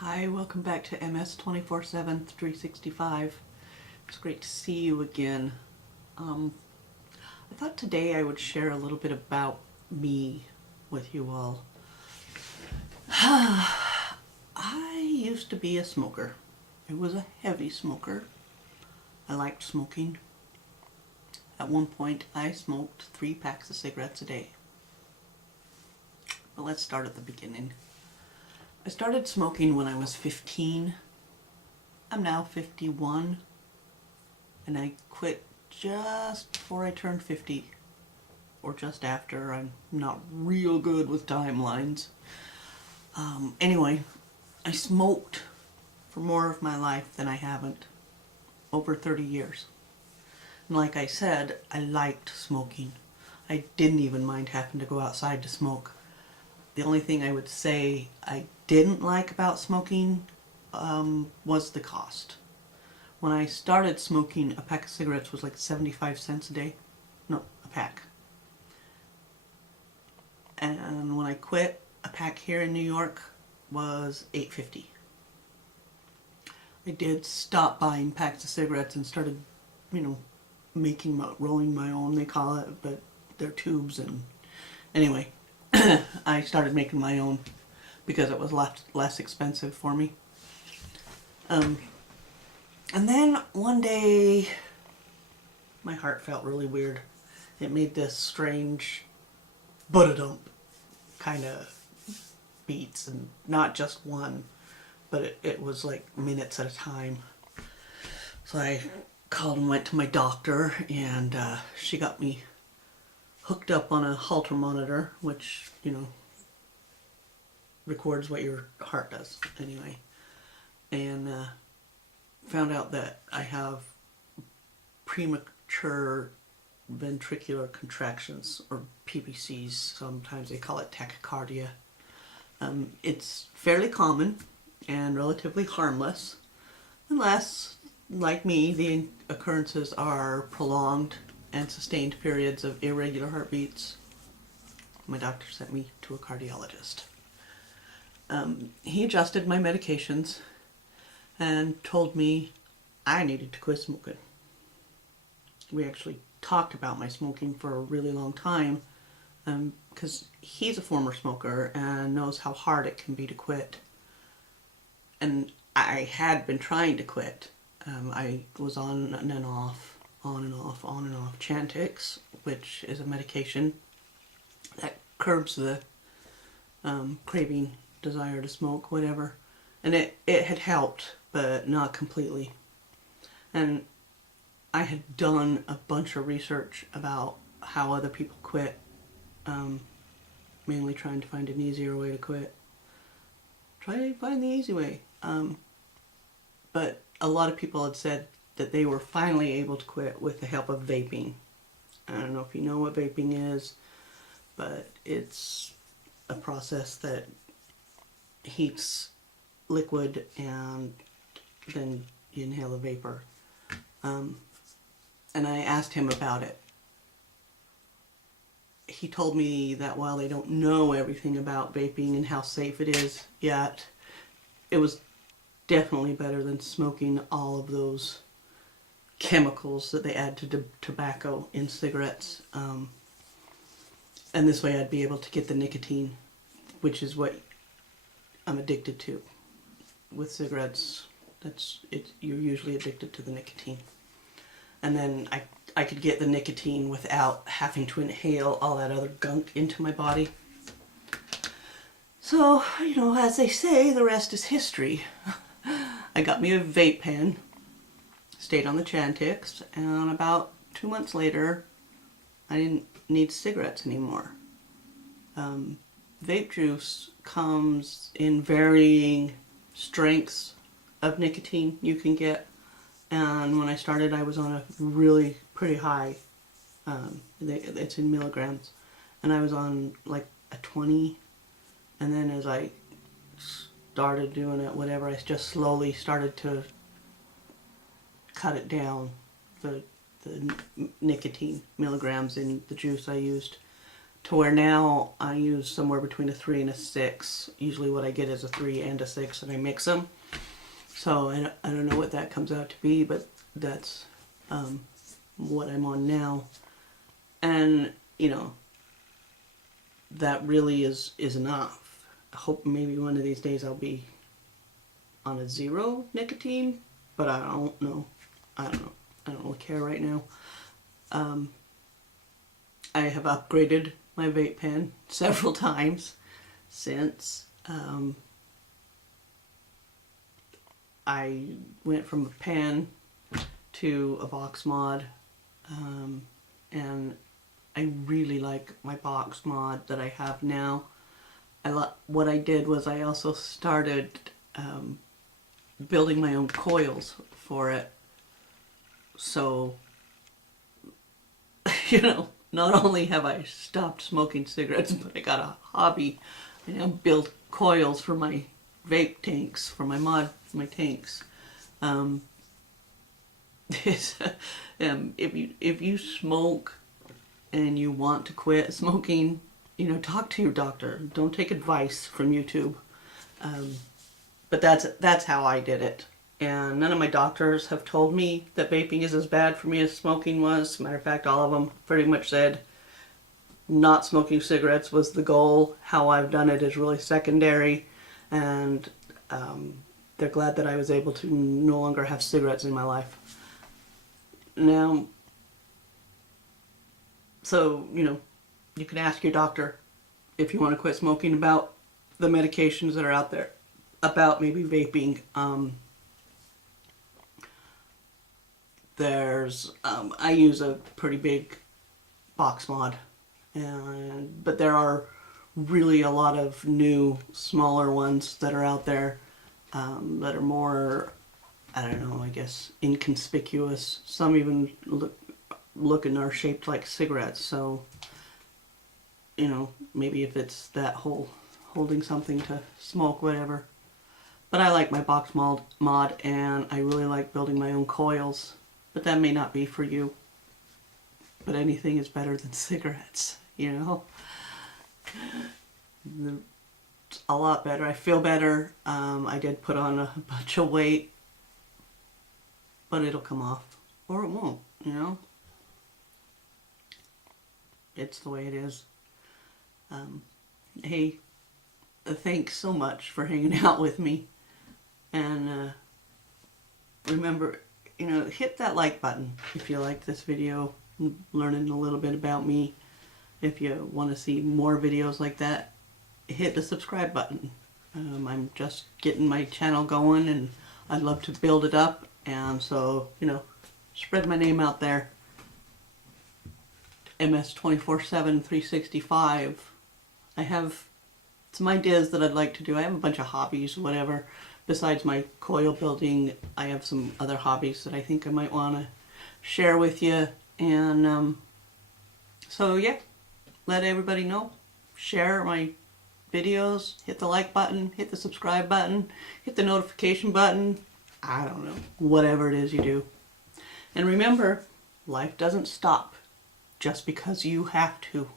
Hi, welcome back to MS 24/7 365. It's great to see you again. I thought today I would share a little bit about me with you all. I used to be a smoker. I was a heavy smoker. I liked smoking. At one point, I smoked 3 packs of cigarettes a day. But let's start at the beginning. I started smoking when I was 15. I'm now 51, and I quit just before I turned 50, or just after. I'm not real good with timelines. Anyway, I smoked for more of my life than I haven't, over 30 years. And like I said, I liked smoking. I didn't even mind having to go outside to smoke. The only thing I would say I didn't like about smoking was the cost. When I started smoking, a pack of cigarettes was like 75 cents a day. No, a pack. And when I quit, a pack here in New York was $8.50. I did stop buying packs of cigarettes and started, rolling my own, they call it, but they're tubes. And anyway, I started making my own because it was less expensive for me. And then one day, my heart felt really weird. It made this strange but-a-dump kind of beats, and not just one, but it was like minutes at a time. So I called and went to my doctor, and she got me hooked up on a Holter monitor, which, records what your heart does anyway. And found out that I have premature ventricular contractions, or PVCs. Sometimes they call it tachycardia. It's fairly common and relatively harmless, unless, like me, the occurrences are prolonged and sustained periods of irregular heartbeats. My doctor sent me to a cardiologist. He adjusted my medications and told me I needed to quit smoking. We actually talked about my smoking for a really long time, because he's a former smoker and knows how hard it can be to quit. And I had been trying to quit. I was on and off Chantix, which is a medication that curbs the craving, desire to smoke, whatever. And it had helped, but not completely. And I had done a bunch of research about how other people quit, mainly trying to find an easier way to quit. Try to find the easy way. But a lot of people had said that they were finally able to quit with the help of vaping. I don't know if you know what vaping is, but it's a process that heats liquid and then you inhale the vapor. And I asked him about it. He told me that while they don't know everything about vaping and how safe it is yet, it was definitely better than smoking all of those chemicals that they add to tobacco in cigarettes. And this way I'd be able to get the nicotine, which is what I'm addicted to. With cigarettes, you're usually addicted to the nicotine. And then I could get the nicotine without having to inhale all that other gunk into my body. So, as they say, the rest is history. I got me a vape pen, stayed on the Chantix, and about 2 months later, I didn't need cigarettes anymore. Vape juice comes in varying strengths of nicotine you can get. And when I started, I was on a really pretty high, it's in milligrams, and I was on like a 20, and then as I started doing it, whatever, I just slowly started to cut it down, the nicotine milligrams in the juice I used, to where now I use somewhere between a 3 and a 6. Usually what I get is a 3 and a 6 and I mix them. So I don't know what that comes out to be, but that's what I'm on now. And, you know, that really is enough. I hope maybe one of these days I'll be on a 0 nicotine, but I don't know. I don't really care right now. I have upgraded my vape pen several times since. I went from a pen to a box mod, and I really like my box mod that I have now. What I did was I also started building my own coils for it. So, you know, not only have I stopped smoking cigarettes, but I got a hobby. I now build coils for my vape tanks, for my tanks. If you smoke and you want to quit smoking, you know, talk to your doctor. Don't take advice from YouTube. But that's how I did it. And none of my doctors have told me that vaping is as bad for me as smoking was. As a matter of fact, all of them pretty much said not smoking cigarettes was the goal. How I've done it is really secondary. And they're glad that I was able to no longer have cigarettes in my life. Now, so, you know, you can ask your doctor if you want to quit smoking about the medications that are out there, about maybe vaping. I use a pretty big box mod, but there are really a lot of new, smaller ones that are out there that are more, I don't know, I guess, inconspicuous. Some even look and are shaped like cigarettes, so, you know, maybe if it's that holding something to smoke, whatever. But I like my box mod, and I really like building my own coils. But that may not be for you. But anything is better than cigarettes, you know? It's a lot better. I feel better. I did put on a bunch of weight, but it'll come off. Or it won't, you know? It's the way it is. Hey, thanks so much for hanging out with me. And remember, you know, hit that like button if you like this video, learning a little bit about me. If you want to see more videos like that, hit the subscribe button. I'm just getting my channel going, and I'd love to build it up. And so, you know, spread my name out there. MS 24/7 365. I have some ideas that I'd like to do. I have a bunch of hobbies, whatever. Besides my coil building, I have some other hobbies that I think I might want to share with you. And so yeah, let everybody know. Share my videos, hit the like button, hit the subscribe button, hit the notification button. I don't know, whatever it is you do. And remember, life doesn't stop just because you have to.